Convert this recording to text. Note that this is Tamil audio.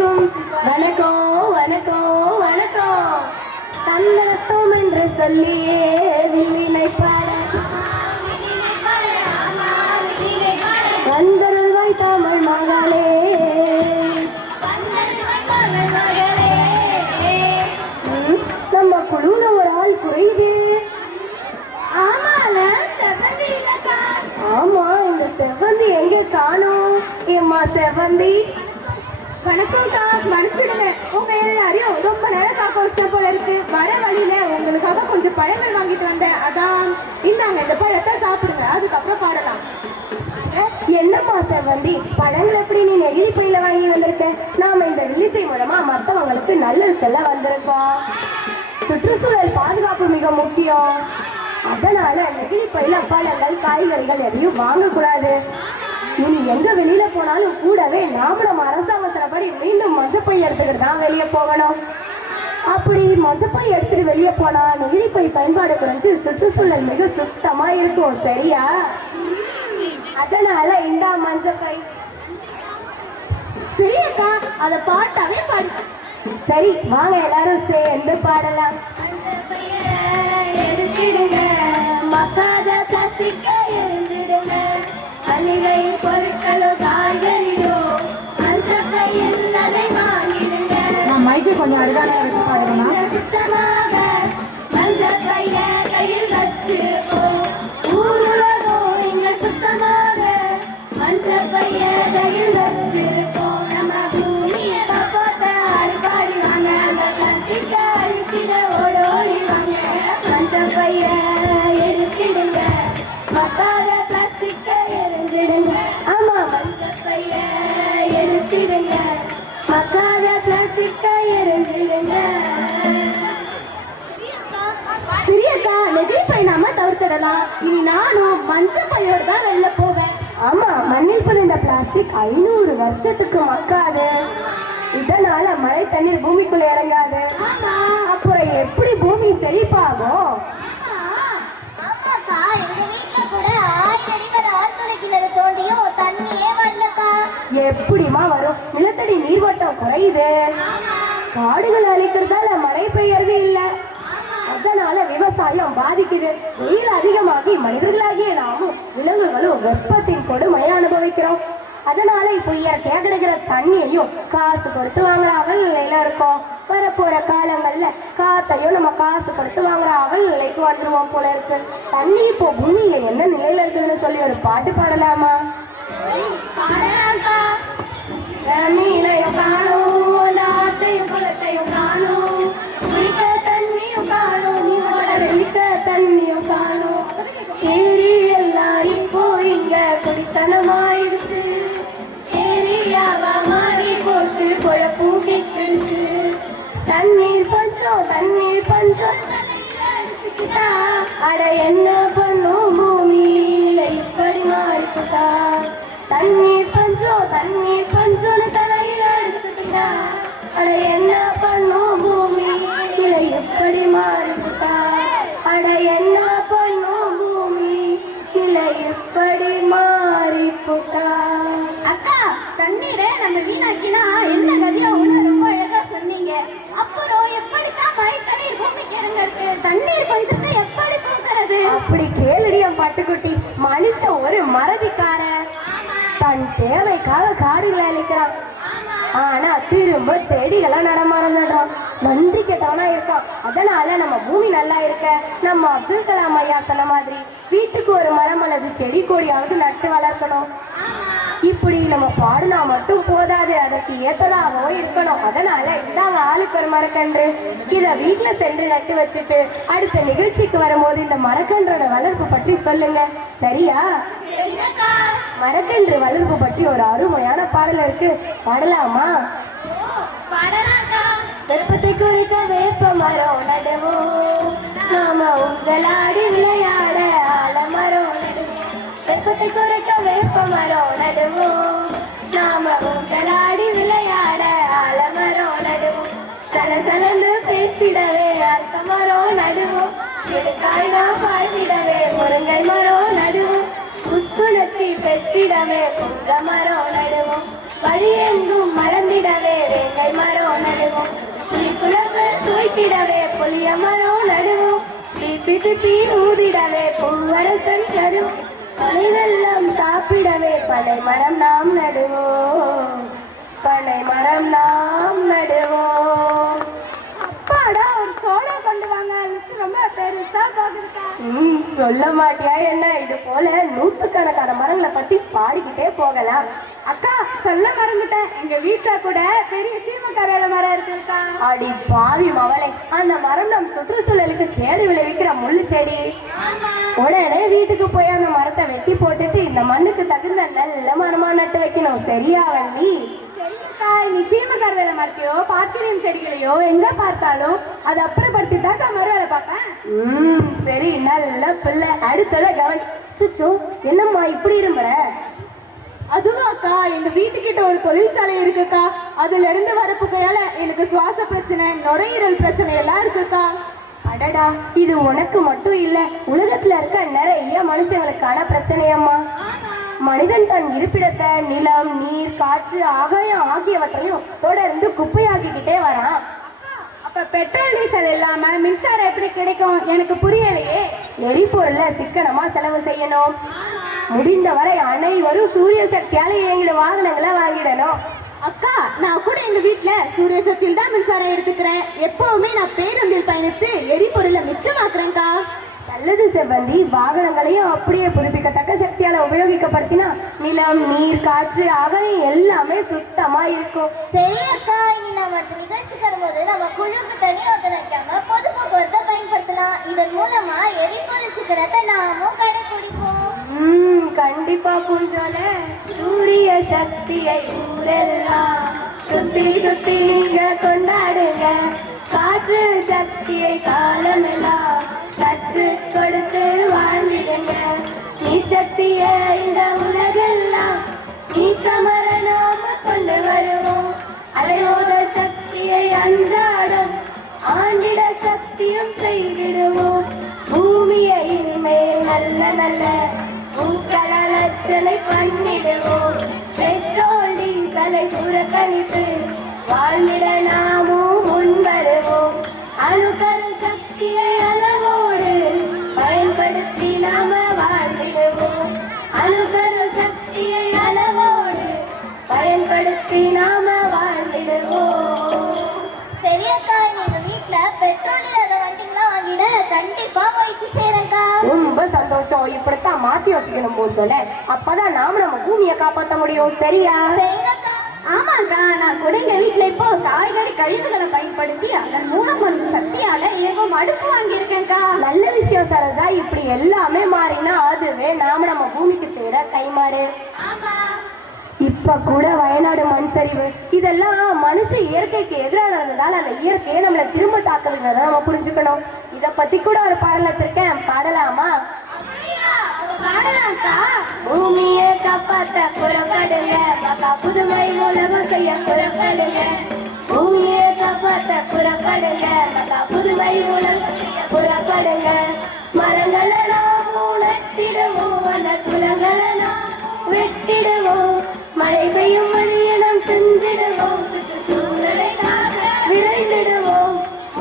அனைவருக்கும் வணக்கம் வணக்கம் வணக்கம். தந்தரத்தோம் என்று சொல்லியே விண்ணினை பாட வந்தருள்வாய் தமிழ் மகளே. நம்ம குழுல ஒரு ஆள் குறையுது. ஆமா இந்த செவ்வந்தி எங்க காணோம்? ஏம்மா செவ்வந்தி? வணக்கம்க்கா மன்னிச்சிடுங்க. உங்க எல்லாரையும் ரொம்ப நேரம் காக்க வச்சிட்ட போல இருக்கு. வர வழியில உங்களுக்காக கொஞ்சம் பழங்கள் வாங்கிட்டு வந்தேன். அதான் இந்தாங்க இந்த பழத்தை சாப்பிடுங்க. அதுக்கப்புறம் பாடலாம். என்னம்மா செவ்வந்தி? பழங்கள் எப்படி நீ நெகிழி பையில வாங்கி வந்திருக்க? நாம இந்த வில்லிசை மூலமா மற்றவங்களுக்கு நல்லது சொல்ல வந்திருக்கோம். சுற்றுச்சூழல் பாதுகாப்பு மிக முக்கியம். அதனால நெகிழி பையில பழங்கள் காய்கறிகள் எதையும் வாங்கக்கூடாது. இனி எங்க வெளியில போனாலும் கூடவே நாம நம்ம அரசாங்கத்தினபடி மீண்டும் மஞ்சப்பை எடுத்துக்கிட்டு தான் வெளியே போகணும். அப்படி மஞ்சப்பை எடுத்துட்டு வெளியே போனா நெகிழிப்பை பயன்பாடு குறைஞ்சு சுற்றுச்சூழல் மிக சுத்தமா இருக்கும் சரியா? அதனால இந்த மஞ்சப்பை. சரி அக்கா அதை பாட்டாவே பாடி. சரி வாங்க எல்லாரும் சேர்ந்து பாடலாம். மக்காத மைக்கு கொஞ்சம் அருகான இருக்கு பாடுறேன்னா தவிர்த்திடலாம் இனி நானும் மஞ்சள் பையோட தான் வெளில போவேன். ஆமா மண்ணில் புதைந்த பிளாஸ்டிக் ஐநூறு வருஷத்துக்கு மக்காது. இதனால மழை தண்ணீர் பூமிக்குள்ள இறங்காது. அப்புறம் எப்படி பூமி செழிப்பாகும்? எப்படிமா வரும்? நிலத்தடி நீர்வட்டம் குறையுது. காடுகள் அழிக்கிறதால மழை பெய்யறது இல்ல. அதனால விவசாயம் பாதிக்குது. வெயில் அதிகமாகி மனிதர்களாகிய நாமும் விலங்குகளும் வெப்பத்தின் கொடுமையை அனுபவிக்கிறோம். அதனால இப்போ இயற்கையா கிடைக்கிற தண்ணியையும் காசு கொடுத்து வாங்குற அவல் நிலையில இருக்கோம். வரப்போற காலங்கள்ல காத்தையும் நம்ம காசு கொடுத்து வாங்குற அவல் நிலைக்கு வந்துருவோம் போல இருக்கு. தண்ணி இப்போ பூமியில என்ன நிலையில இருக்குதுன்னு சொல்லி ஒரு பாட்டு பாடலாமா? காணும் நாட்டையும் குளத்தையும் தன் தேவைக்காக காடுகளை அழிக்கிறான். ஆனா திரும்ப செடிகளை நடமாறந்துடுறான் நன்றி கெட்டவனா இருக்கான். அதனால நம்ம பூமி நல்லா இருக்க நம்ம அப்துல் கலாம் ஐயா சொன்ன மாதிரி வீட்டுக்கு ஒரு மரம் அல்லது செடி கொடியாவது நட்டு வளர்க்கணும். இப்படி நம்ம பாடினா மட்டும் போதாது. அதற்கு ஏத்ததாகவும் இருக்கணும். அதனால இந்தாங்க ஆளுக்கு ஒரு மரக்கன்று இதை வீட்டுல சென்று நட்டு வச்சுட்டு அடுத்த நிகழ்ச்சிக்கு வரும்போது இந்த மரக்கன்றோட வளர்ப்பு பற்றி சொல்லுங்க. சரியா? மரக்கன்று வளர்ப்பு பற்றி ஒரு அருமையான பாடல் இருக்கு. பாடலாமா? வெப்பத்தை குறித்த வேப்ப மரம் நடவோம் நாம உங்களாடி விளையாட ஆலமரம் மரம் வெப்பத்தை குறை விருப்பமரோ நடுவோம் நாம ஊட்டலாடி விளையாட ஆலமரோ நடுவோம் சலசலந்து பேசிடவே அர்த்தமரோ நடுவோம் எடுக்காய்னா பார்த்திடவே முருங்கை மரம் நடுவோம் புத்துணர்ச்சி பெற்றிடவே பொங்க மரம் நடுவோம் வழியெங்கும் மறந்திடவே வேங்கை மரம் நடுவோம் புலிப்புலப்பு தூய்த்திடவே புளிய மரம் நடுவோம் தீ பிடிப்பி ஊதிடவே பொங்கரசன் தரும் அனைவெல்லாம் சாப்பிடவே பனை மரம் நாம் நடுவோம். பனை மரம் நாம் நடுவோம். அப்பாடா ஒரு சோளா கொண்டு வாங்க. லிஸ்ட் ரொம்ப பெருசா போகுதுக்கா. ம் சொல்ல மாட்டியா என்ன? இது போல நூத்துக்கணக்கான மரங்களை பத்தி பாடிக்கிட்டே போகலாம். அக்கா சொல்ல மறந்துட்டேன். எங்க வீட்டுல கூட பெரிய அடி பாவி மவளே அந்த மரம் நம் சுற்றுச்சூழலுக்கு கேடு விளைவிக்கிற முள்ளு செடி. உடனே வீட்டுக்கு போய் அந்த மரத்தை வெட்டி போட்டுட்டு இந்த மண்ணுக்கு தகுந்த நல்ல மரமா நட்டு வைக்கணும். சரியா வள்ளி? நீ சீமக்கரையில மரத்தையோ பாத்திரியம் செடிகளையோ எங்க பார்த்தாலும் அதை அப்புறப்படுத்தி தான் மறு வேலை பார்ப்பேன். ம் சரி நல்ல பிள்ளை. அடுத்தத கவனி. சுச்சோ என்னம்மா இப்படி இரும்புற? அதுவும் அக்கா எங்க வீட்டுக்கிட்ட ஒரு தொழிற்சாலை இருக்குக்கா. அதுல இருந்து வர புகையால எனக்கு சுவாச பிரச்சனை நுரையீரல் பிரச்சனை எல்லாம் இருக்குக்கா. அடடா இது உனக்கு மட்டும் இல்ல உலகத்துல இருக்க நிறைய மனுஷங்களுக்கான பிரச்சனையம்மா. மனிதன் தன் இருப்பிடத்தை நிலம் நீர் காற்று ஆகாயம் ஆகியவற்றையும் தொடர்ந்து குப்பையாக்கிக்கிட்டே வரான். அப்ப பெட்ரோல் டீசல் இல்லாம மின்சாரம் எப்படி கிடைக்கும்? எனக்கு புரியலையே. எரிபொருளை சிக்கனமா செலவு செய்யணும். முடிந்தவரை அனைவரும் சூரிய சக்தியால இயங்கிட வாகனங்களை வாங்கிடணும். அக்கா நான் கூட எங்க வீட்ல சூரிய சக்தியில் தான் மின்சாரம் எடுத்துக்கிறேன். எப்பவுமே நான் பேருந்தில் பயணித்து எரிபொருளை மிச்சமாக்குறேன்க்கா. நல்லது செவ்வந்தி. வாகனங்களையும் அப்படியே புதுப்பிக்கத்தக்க சக்தியால உபயோகிக்கப்படுத்தினா நிலம் நீர் காற்று ஆகாயம் எல்லாமே சுத்தமா இருக்கும். சரி அக்கா இனி நம்ம அடுத்த நிகழ்ச்சிக்கு வரும்போது நம்ம குழுக்கு தனி ஒத்துழைக்காம பொது போக்குவரத்தை பயன்படுத்தலாம். இதன் மூலமா எரிபொருள் சிக்கனத்தை நாமும் ம் பாப்போம் சொல்ல சூரிய சக்தியை ஊரெல்லாம் சுத்தி சுத்தி நீங்க கொண்டாடுங்க. காற்று சக்தியை காலமெல்லாம் கற்று கொடுத்து வாழ்ந்துடுங்க. நீ சக்தியை கற்றலை பண்ணிடுவோம் பெட்ரோல் டீசலை புறக்கணித்து வாழ்ந்திட நாமோ முன் வருவோம். அணுக்கரு சக்தியை அளவோடு பயன்படுத்தி நாம வாழ்ந்திடுவோம். அணுக்கரு சக்தியை அளவோடு பயன்படுத்தி நாம வாழ்ந்திடுவோம். பெரியக்கா எங்க வீட்டுல பெட்ரோல் இல்லாத வண்டிங்களாம் வாங்கிட கண்டிப்பா முயற்சி செய்யறேன்க்கா ரொம்ப சந்தோஷம். இப்படித்தான் மாத்தி யோசிக்கணும் போது சொல்ல. அப்பதான் நாம நம்ம பூமியை காப்பாத்த முடியும். சரியா? ஆமாக்கா நான் கூட எங்க வீட்ல இப்போ காய்கறி கழிவுகளை பயன்படுத்தி அதன் மூலம் வந்து சக்தியால ஏகம் அடுப்பு வாங்கியிருக்கேன்க்கா. நல்ல விஷயம் சரோஜா. இப்படி எல்லாமே மாறினா அதுவே நாம நம்ம பூமிக்கு செய்யற கைமாறு இப்ப கூட வயநாடு மண் சரிவு. இதெல்லாம் மனுஷ இயற்கைக்கு எதிராக நடந்ததால அந்த இயற்கையை நம்மளை திரும்ப தாக்கவில்லை நம்ம புரிஞ்சுக்கணும். இத பத்தி கூட ஒரு பாடல் வச்சிருக்கேன். பாடலாமா? பாடலாம்க்கா. பூமியை காப்பாத்த புறப்படுங்க. மகா புதுமை உலகம் செய்ய புறப்படுங்க. பூமியை காப்பாத்த புறப்படுங்க. மகா புதுமை புறப்படுங்க